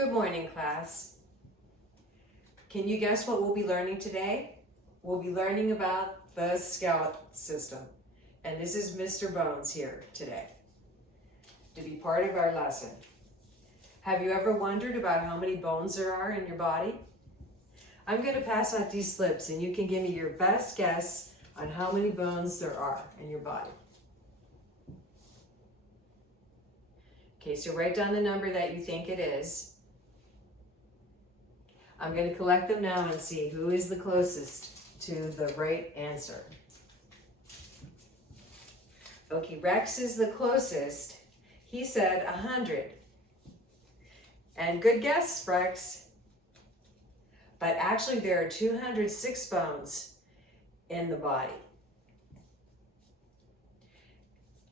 Good morning, class. Can you guess what we'll be learning today? We'll be learning about the skeletal system. And this is Mr. Bones here today to be part of our lesson. Have you ever wondered about how many bones there are in your body? I'm going to pass out these slips and you can give me your best guess on how many bones there are in your body. Okay, so write down the number that you think it is. I'm going to collect them now and see who is the closest to the right answer. Okay, Rex is the closest. He said 100. And good guess, Rex. But actually there are 206 bones in the body.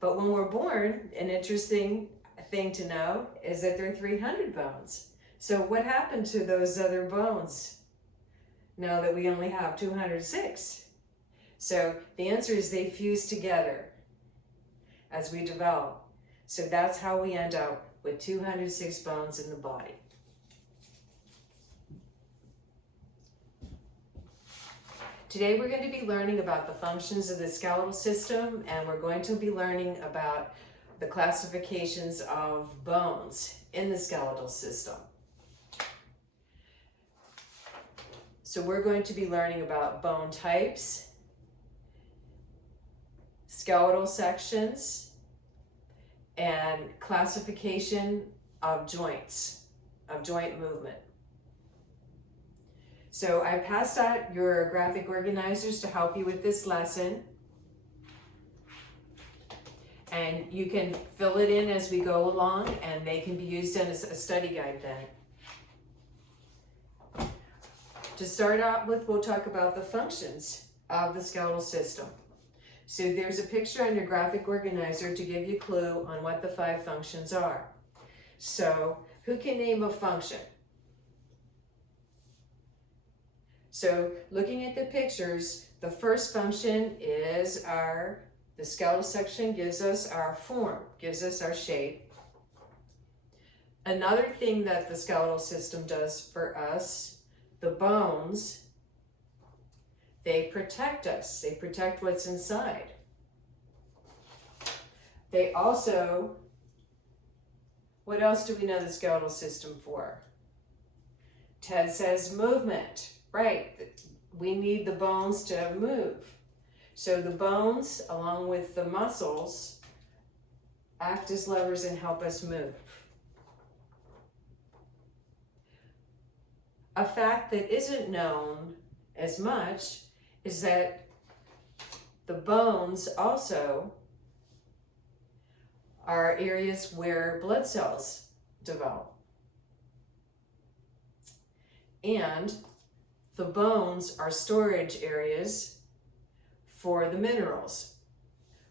But when we're born, an interesting thing to know is that there are 300 bones. So what happened to those other bones now that we only have 206? So the answer is they fuse together as we develop. So that's how we end up with 206 bones in the body. Today we're going to be learning about the functions of the skeletal system, and we're going to be learning about the classifications of bones in the skeletal system. So we're going to be learning about bone types, skeletal sections, and classification of joints, of joint movement. So I passed out your graphic organizers to help you with this lesson. And you can fill it in as we go along, and they can be used as a study guide then. To start out with, we'll talk about the functions of the skeletal system. So there's a picture on your graphic organizer to give you a clue on what the 5 functions are. So who can name a function? So looking at the pictures, the first function is the skeletal section gives us our form, gives us our shape. Another thing that the skeletal system does for us, the bones, they protect us. They protect what's inside. They also, what else do we know the skeletal system for? Ted says movement. Right, we need the bones to move. So the bones, along with the muscles, act as levers and help us move. A fact that isn't known as much is that the bones also are areas where blood cells develop. And the bones are storage areas for the minerals,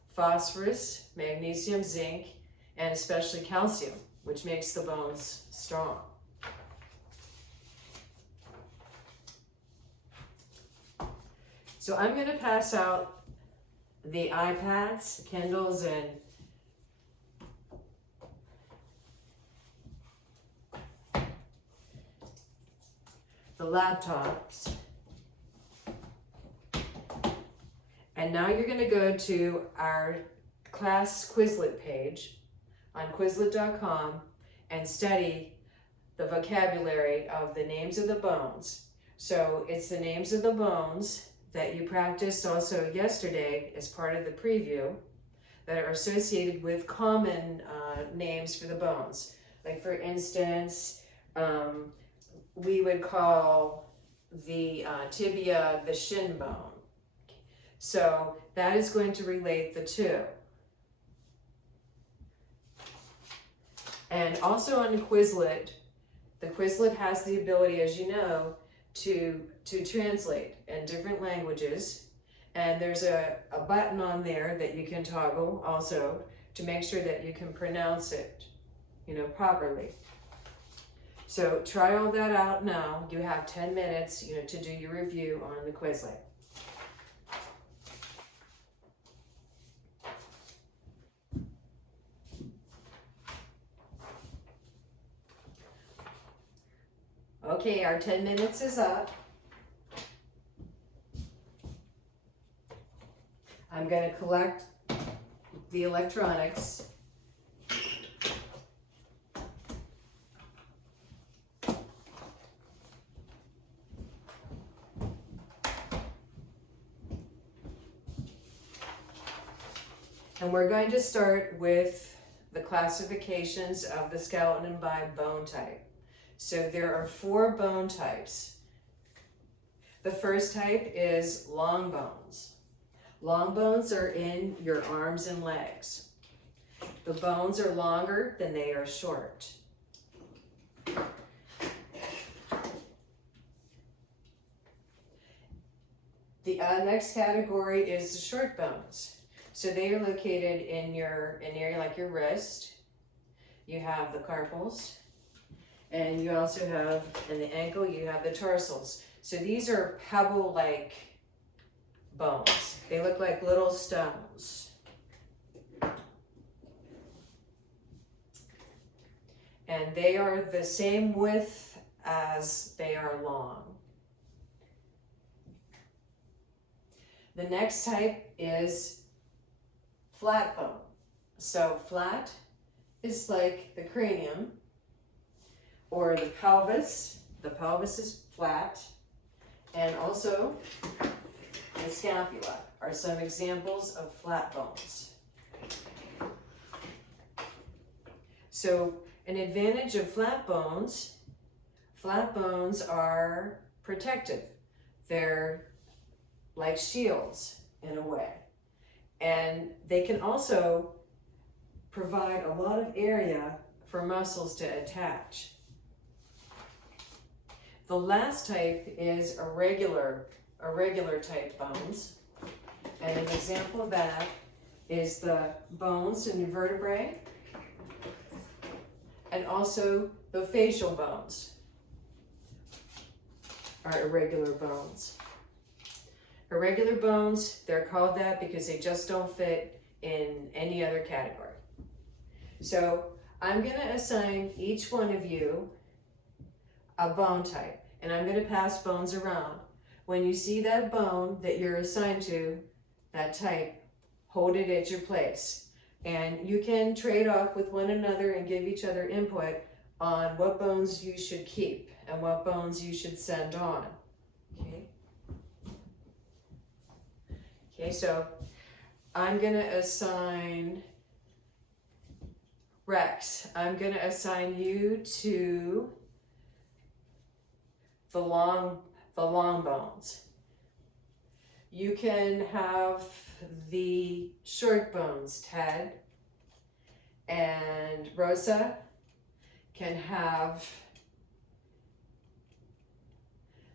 phosphorus, magnesium, zinc, and especially calcium, which makes the bones strong. So I'm going to pass out the iPads, Kindles, and the laptops. And now you're going to go to our class Quizlet page on Quizlet.com and study the vocabulary of the names of the bones. So it's the names of the bones that you practiced also yesterday as part of the preview that are associated with common names for the bones. Like for instance, we would call the tibia the shin bone. So that is going to relate the two. And also on the Quizlet has the ability, as you know, to translate in different languages. And there's a button on there that you can toggle also to make sure that you can pronounce it, properly. So try all that out now. You have 10 minutes, to do your review on the Quizlet. Okay, our 10 minutes is up. I'm going to collect the electronics. And we're going to start with the classifications of the skeleton by bone type. So there are 4 bone types. The first type is long bones. Long bones are in your arms and legs. The bones are longer than they are short. The next category is the short bones. So they are located in an area like your wrist. You have the carpals, and you also have, in the ankle, you have the tarsals. So these are pebble-like bones. They look like little stones. And they are the same width as they are long. The next type is flat bone. So flat is like the cranium or the pelvis. The pelvis is flat. And also the scapula are some examples of flat bones. So an advantage of flat bones are protective. They're like shields in a way. And they can also provide a lot of area for muscles to attach. The last type is irregular type bones. And an example of that is the bones in the vertebrae and also the facial bones are irregular bones. Irregular bones, they're called that because they just don't fit in any other category. So I'm going to assign each one of you a bone type, and I'm going to pass bones around. When you see that bone that you're assigned to, that type, hold it at your place. And you can trade off with one another and give each other input on what bones you should keep and what bones you should send on. Okay, so I'm going to assign Rex. I'm going to assign you to the long bones. You can have the short bones, Ted, and Rosa can have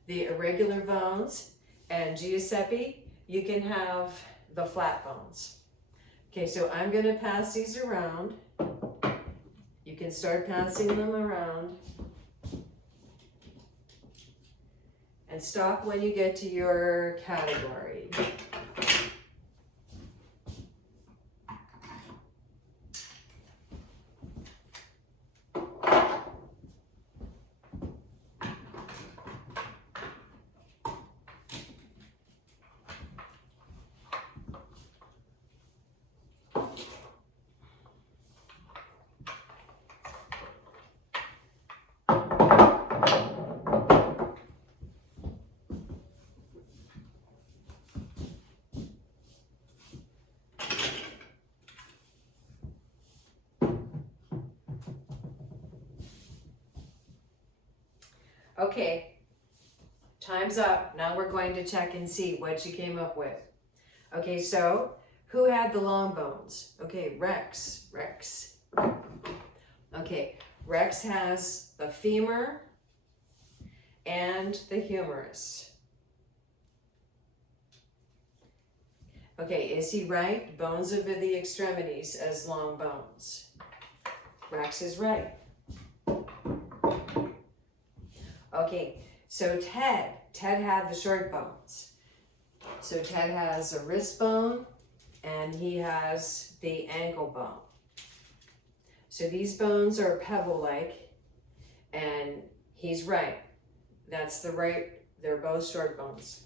the irregular bones, and Giuseppe, you can have the flat bones. Okay, so I'm going to pass these around. You can start passing them around. And stop when you get to your category. Okay, time's up. Now we're going to check and see what you came up with. Okay, so who had the long bones? Okay, Rex. Okay, Rex has the femur and the humerus. Okay, is he right? Bones over the extremities as long bones. Rex is right. Okay, so Ted had the short bones. So Ted has a wrist bone and he has the ankle bone. So these bones are pebble-like and he's right. That's the right, they're both short bones.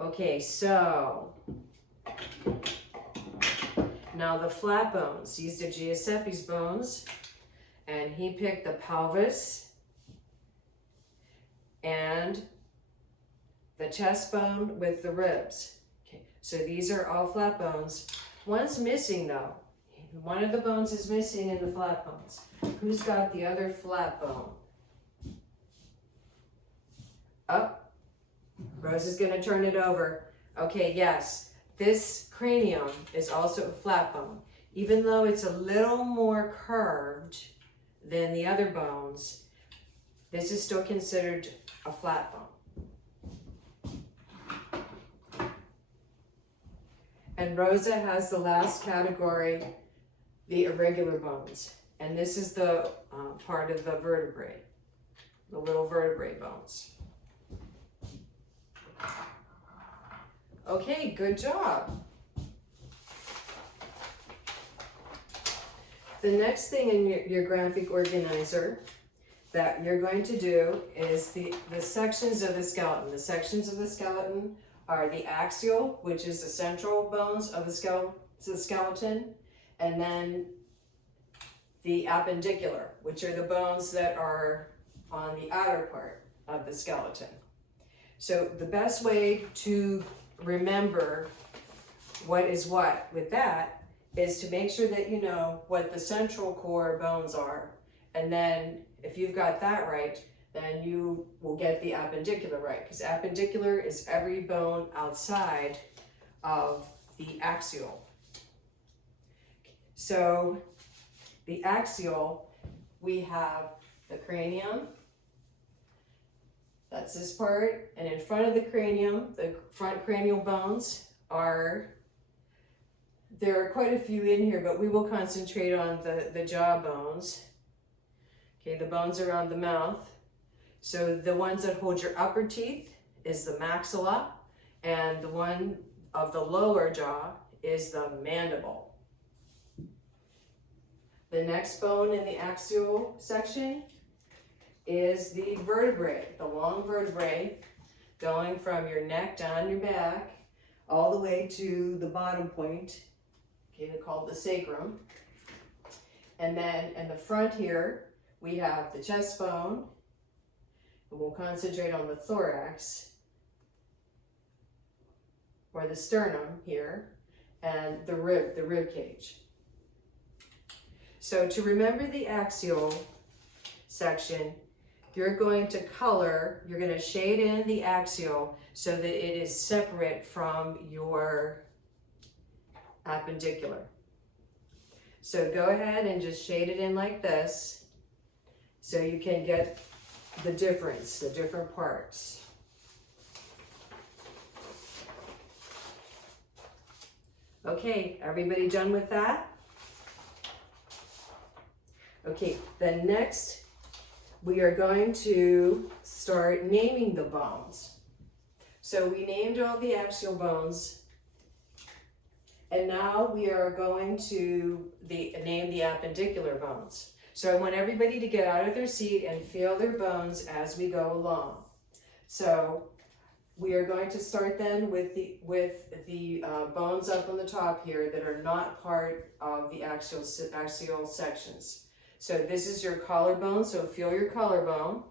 Okay, so now the flat bones. These are Giuseppe's bones, and he picked the pelvis and the chest bone with the ribs. Okay, so these are all flat bones. One's missing though. One of the bones is missing in the flat bones. Who's got the other flat bone? Up. Rose is gonna turn it over. Okay, yes, this cranium is also a flat bone. Even though it's a little more curved than the other bones, this is still considered a flat bone. And Rosa has the last category, the irregular bones. And this is the part of the vertebrae, the little vertebrae bones. Okay, good job. The next thing in your graphic organizer that you're going to do is the sections of the skeleton. The sections of the skeleton are the axial, which is the central bones of the skeleton, and then the appendicular, which are the bones that are on the outer part of the skeleton. So the best way to remember what is what with that is to make sure that you know what the central core bones are, and then if you've got that right, then you will get the appendicular right, because appendicular is every bone outside of the axial. So the axial, we have the cranium, that's this part, and in front of the cranium, the front cranial bones are, there are quite a few in here, but we will concentrate on the jaw bones. Okay, the bones around the mouth. So the ones that hold your upper teeth is the maxilla, and the one of the lower jaw is the mandible. The next bone in the axial section is the vertebrae, the long vertebrae going from your neck down your back all the way to the bottom point, okay, they're called the sacrum. And then in the front here, we have the chest bone, and we'll concentrate on the thorax, or the sternum here, and the rib cage. So to remember the axial section, you're going to you're going to shade in the axial so that it is separate from your appendicular. So go ahead and just shade it in like this so you can get the difference, the different parts. Okay, everybody done with that? Okay, then next we are going to start naming the bones. So we named all the axial bones, and now we are going to name the appendicular bones. So I want everybody to get out of their seat and feel their bones as we go along. So we are going to start then with the bones up on the top here that are not part of the axial sections. So this is your collarbone, so feel your collarbone.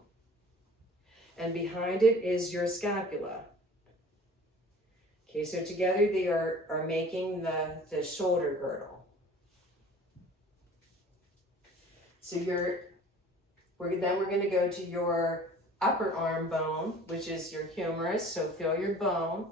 And behind it is your scapula. Okay, so together they are making the shoulder girdle. So we're going to go to your upper arm bone, which is your humerus, so feel your bone.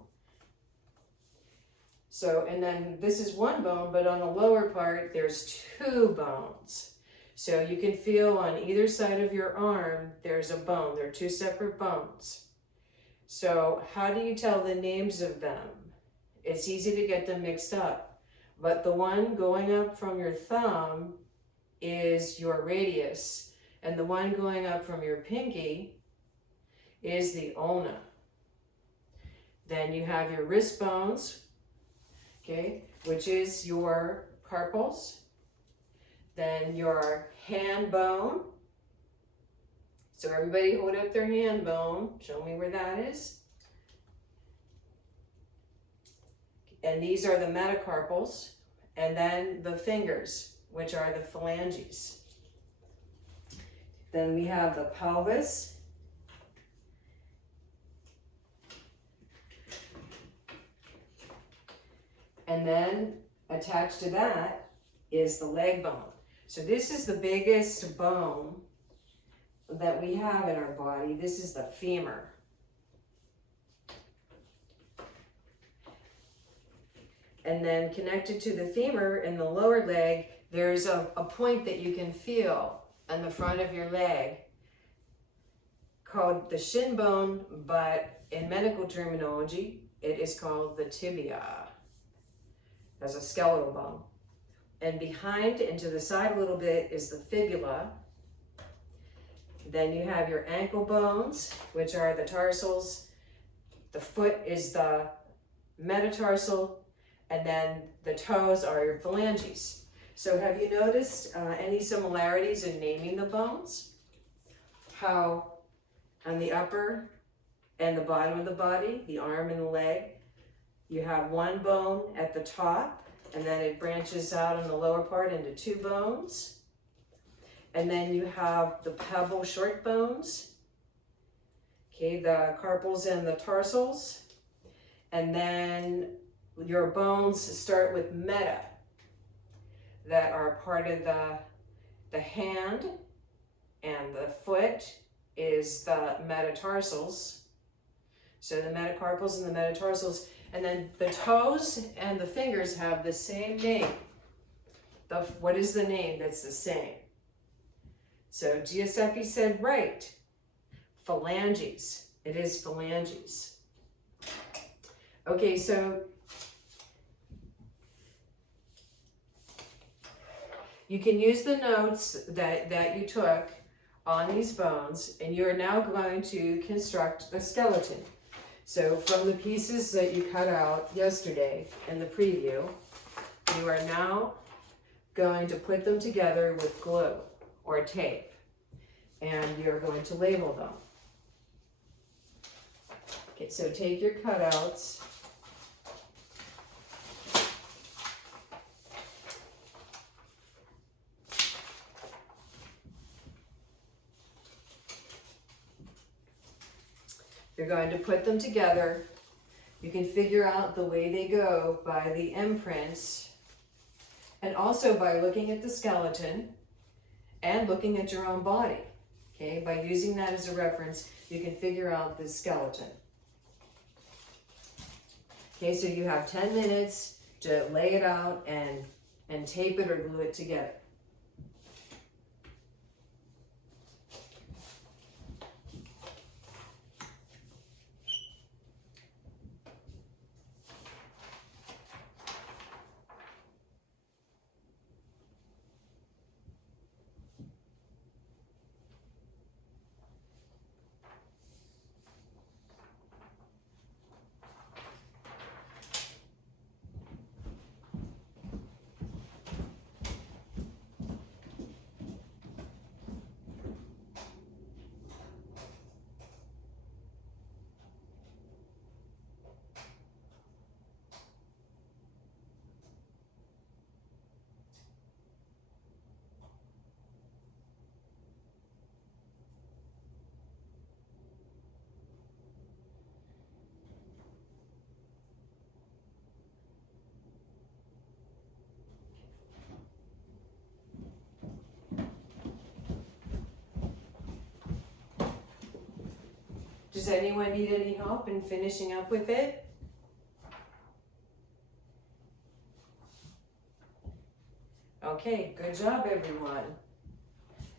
So, and then this is one bone, but on the lower part, there's two bones. So you can feel on either side of your arm, there's a bone. They're two separate bones. So how do you tell the names of them? It's easy to get them mixed up, but the one going up from your thumb is your radius, and the one going up from your pinky is the ulna. Then you have your wrist bones, okay, which is your carpals. Then your hand bone. So everybody hold up their hand bone. Show me where that is. And these are the metacarpals. And then the fingers, which are the phalanges. Then we have the pelvis. And then attached to that is the leg bone. So this is the biggest bone that we have in our body. This is the femur. And then connected to the femur in the lower leg, there's a point that you can feel on the front of your leg called the shin bone, but in medical terminology, it is called the tibia. That's a skeletal bone. And behind and to the side a little bit is the fibula. Then you have your ankle bones, which are the tarsals. The foot is the metatarsal, and then the toes are your phalanges. So have you noticed any similarities in naming the bones? How on the upper and the bottom of the body, the arm and the leg, you have one bone at the top, and then it branches out on the lower part into two bones. And then you have the pebble short bones, okay, the carpals and the tarsals. And then your bones start with meta, that are part of the hand, and the foot is the metatarsals. So the metacarpals and the metatarsals, and then the toes and the fingers have the same name. What is the name that's the same? So Giuseppe said right, phalanges. It is phalanges. Okay, so you can use the notes that you took on these bones, and you are now going to construct a skeleton. So from the pieces that you cut out yesterday in the preview, you are now going to put them together with glue or tape, and you're going to label them. Okay, so take your cutouts. You're going to put them together. You can figure out the way they go by the imprints, and also by looking at the skeleton and looking at your own body. Okay, by using that as a reference, you can figure out the skeleton. Okay, so you have 10 minutes to lay it out and tape it or glue it together. Does anyone need any help in finishing up with it? Okay, good job, everyone.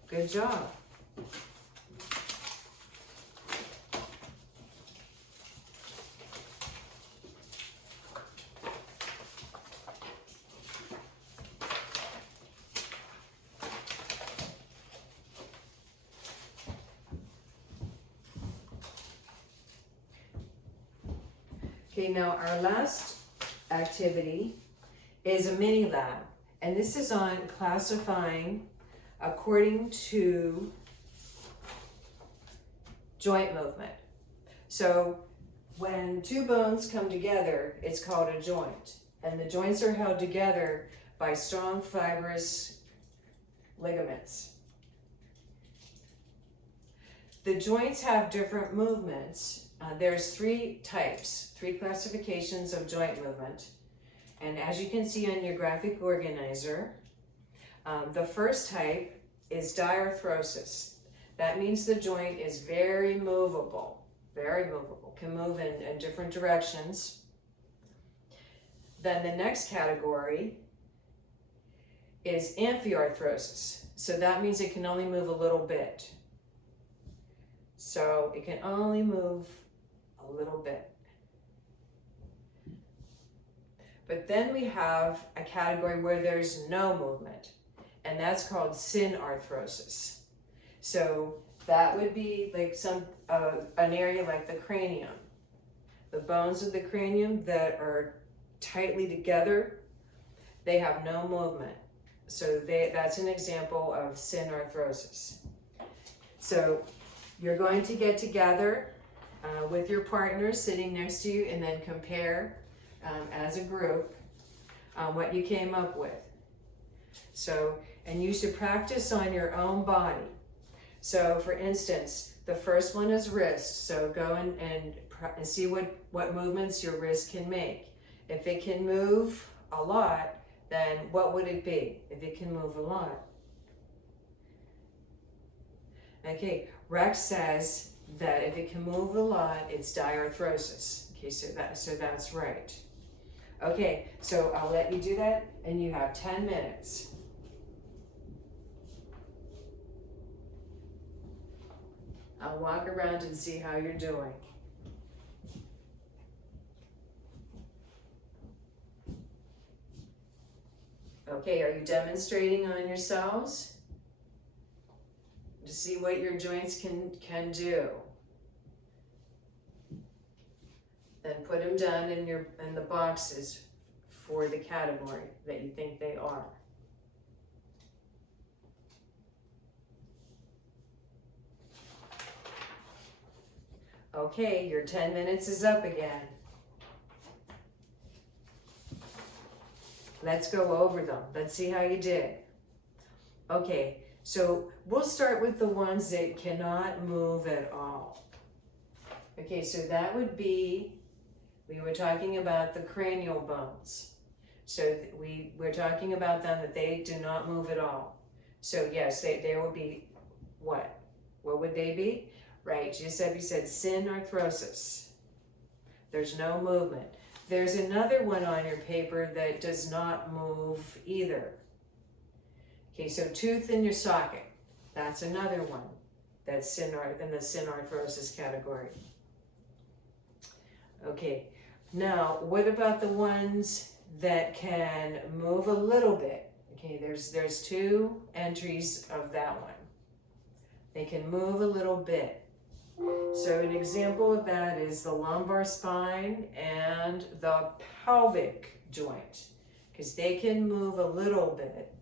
Good job. Okay, now our last activity is a mini lab. And this is on classifying according to joint movement. So when two bones come together, it's called a joint. And the joints are held together by strong fibrous ligaments. The joints have different movements. There's three types, three classifications of joint movement. And as you can see on your graphic organizer, the first type is diarthrosis. That means the joint is very movable, can move in different directions. Then the next category is amphiarthrosis. So that means it can only move a little bit. So it can only move a little bit. But then we have a category where there's no movement, and that's called synarthrosis. So that would be like an area like the cranium. The bones of the cranium that are tightly together, they have no movement. So that's an example of synarthrosis. So you're going to get together with your partner sitting next to you and then compare as a group what you came up with. So, and you should practice on your own body. So for instance, the first one is wrist. So go and see what movements your wrist can make. If it can move a lot, then what would it be if it can move a lot? Okay, Rex says that if it can move a lot, it's diarthrosis. Okay, so that's right. Okay, so I'll let you do that, and you have 10 minutes. I'll walk around and see how you're doing. Okay, are you demonstrating on yourselves to see what your joints can do? Then put them down in the boxes for the category that you think they are. Okay, your 10 minutes is up again. Let's go over them. Let's see how you did. Okay, so we'll start with the ones that cannot move at all. Okay, so that would be, we were talking about the cranial bones. So we're talking about them that they do not move at all. So yes, they would be what? What would they be? Right, Giuseppe said synarthrosis. There's no movement. There's another one on your paper that does not move either. Okay, so tooth in your socket. That's another one that's in the synarthrosis category. Okay, now what about the ones that can move a little bit? Okay, there's two entries of that one. They can move a little bit. So an example of that is the lumbar spine and the pelvic joint, because they can move a little bit,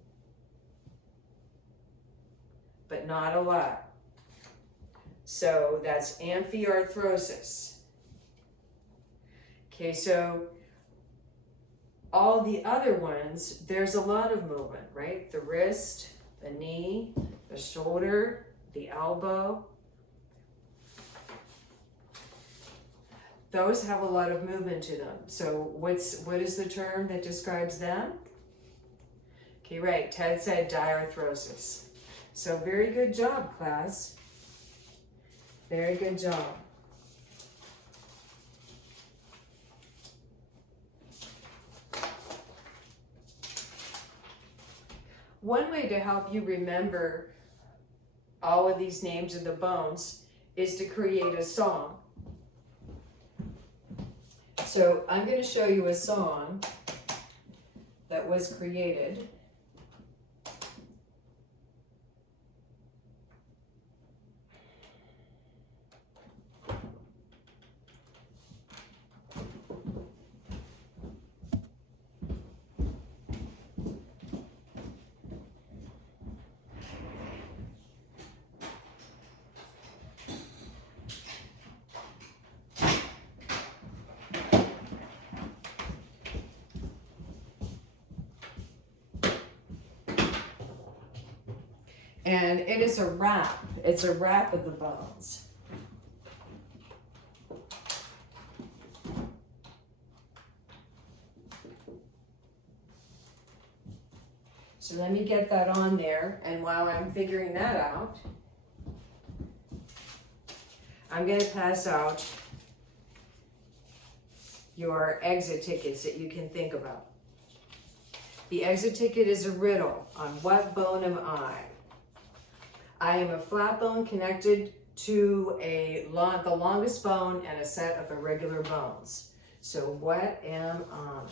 but not a lot. So that's amphiarthrosis. Okay, so all the other ones, there's a lot of movement, right? The wrist, the knee, the shoulder, the elbow. Those have a lot of movement to them. So what is the term that describes them? Okay, right, Ted said diarthrosis. So very good job, class. Very good job. One way to help you remember all of these names of the bones is to create a song. So I'm going to show you a song that was created. And it is a wrap. It's a wrap of the bones. So let me get that on there, and while I'm figuring that out, I'm going to pass out your exit tickets that you can think about. The exit ticket is a riddle on what bone am I? I am a flat bone connected to the longest bone and a set of irregular bones. So what am I?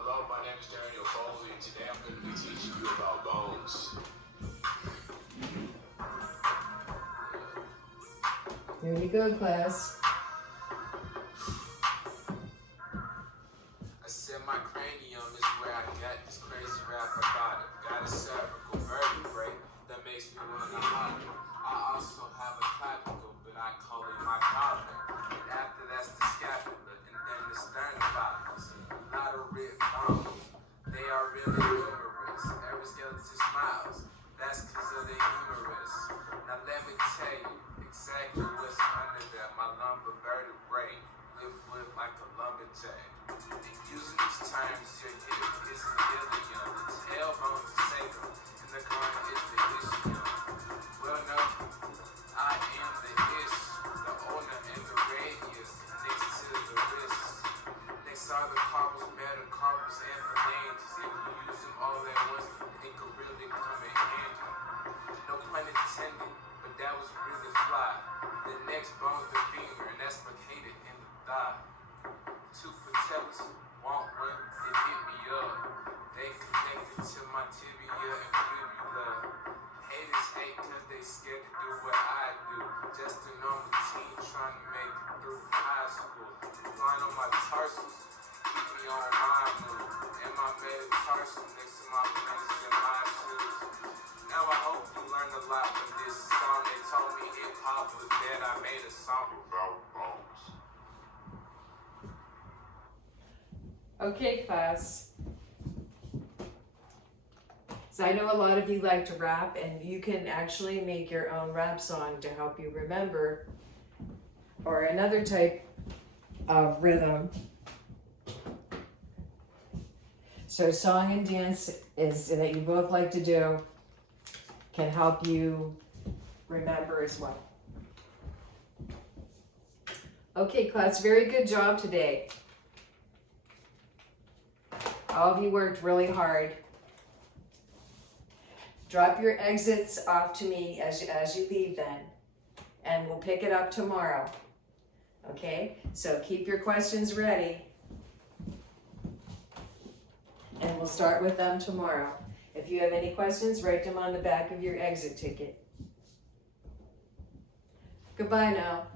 Hello, my name is Daniel Foley, and today I'm going to be teaching you about bones. There you go, class. I said my cranium is where I got this crazy rap about it. Got a cervical vertebrae that makes me want to holler. I also have a clavicle, but I call it my collar. And after that's the scapula, and then the sternum. A lot of rib bones, they are really numerous. Every skeleton smiles, that's because of the humerus. Now let me tell you exactly what's under that. My lumbar vertebrae lift like a lumberjack. Using these terms, your hip is the ilium, the tailbone is sacrum, and the groin is the ischium. Well, no, I am the ish, the owner and the radius next to the wrist. Next are the carpals, metacarpals, and phalanges. If you use them all at once, it could really come in handy. No pun intended, but that was really fly. The next bone's the femur, and that's located in the thigh. Two patellas won't run and hit me up. They connected to my tibia and fibula. Haters hate cause they scared to do what I do. Just a normal teen trying to make it through high school. Flying on my tarsals, keep me on my move. And my metatarsal next to my fingers and my shoes. Now I hope you learned a lot from this song. They told me hip hop was dead. I made a song about bones. Okay, class. So I know a lot of you like to rap, and you can actually make your own rap song to help you remember, or another type of rhythm. So song and dance is that you both like to do can help you remember as well. Okay, class, very good job today. All of you worked really hard. Drop your exits off to me as you leave then, and we'll pick it up tomorrow. Okay, so keep your questions ready, and we'll start with them tomorrow. If you have any questions, write them on the back of your exit ticket. Goodbye now.